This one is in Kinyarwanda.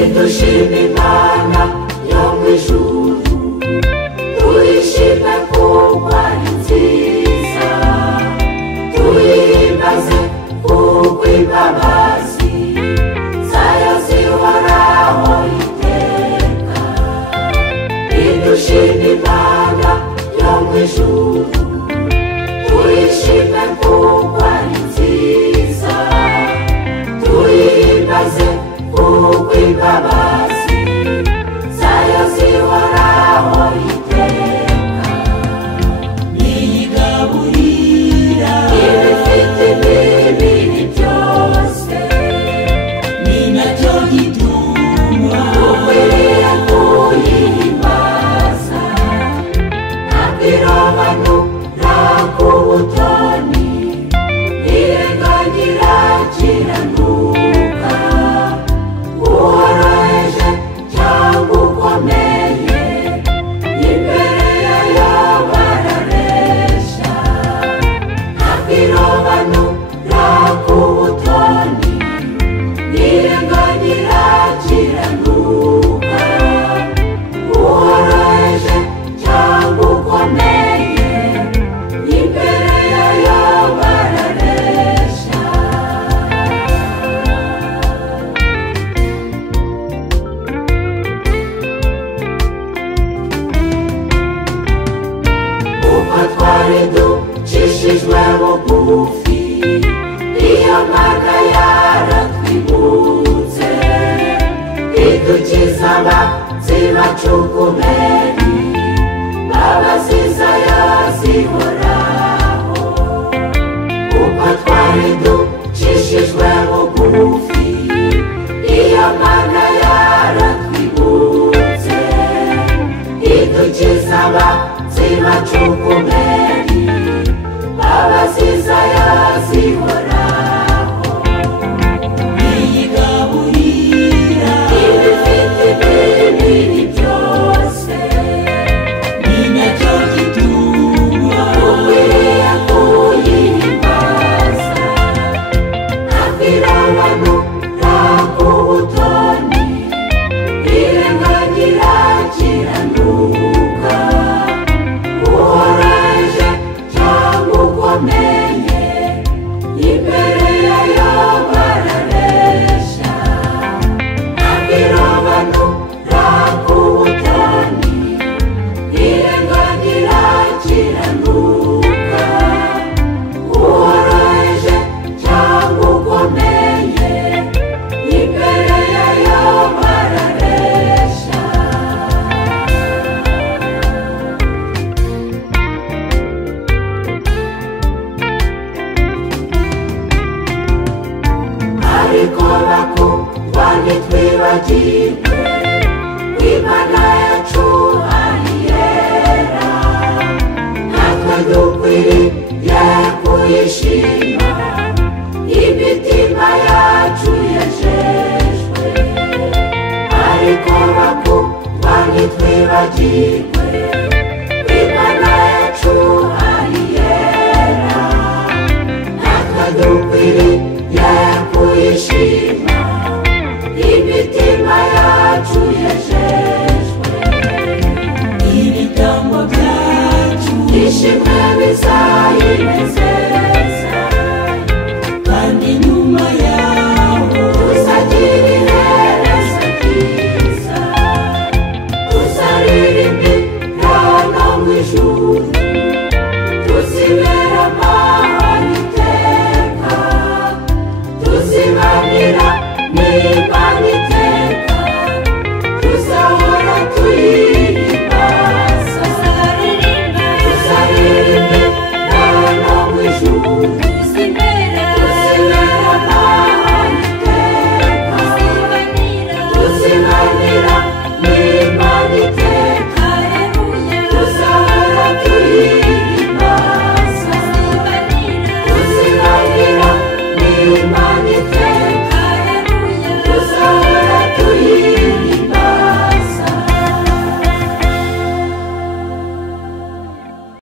dushime Imana yo mu ijuru, tuyishime kuko ari nziza, tuyihimbaze kuko imbabazi zayo zihoraho iteka. Dushime Imana yo mu ijuru, tuyishime kuko ari nziza, tuyihimbaze kuko imbabazi zayo zihoraho iteka. Niyigaburira ibifite imibiri byose, ni nacyo gituma ukwiriye kuyihimbaza. Ntabwo irobanura ku butoni, ntirenganira kiranuka, uworoheje cyangwa ukomeye, imbere yayo barareshya. Ntabwo irobanura ku butoni, ntirenganira kiranuka, uworoheje cyangwa ukomeye, imbere yayo barareshya. Uko twari ducishijwe bugufi, iyo Mana yaratwibutse, idukiza abanzi bacu kubera imbabazi zayo zihoraho. Uko twari ducishijwe bugufi, iyo Mana yaratwibutse, idukiza abanzi bacu kubera imbabazi zayo zihoraho. Niyigaburira ibifite imibiri byose, ni nacyo gituma ukwiriye kuyihimbaza. Ntabwo irobanura ku butoni, ntirenganira kiranuka, uworoheje cyangwa ukomeye, imbere yayo barareshya. Ntabwo irobanura ku butoni, ntirenganira kiranuka, uworoheje cyangwa ukomeye, imbere yayo barareshya. Ariko bakundwa ntitwibagirwe ko Imana yacu ari yera, natwe dukwiriye kuyishima, imitima yacu yejejwe. Ariko bakundwa ntitwibagirwe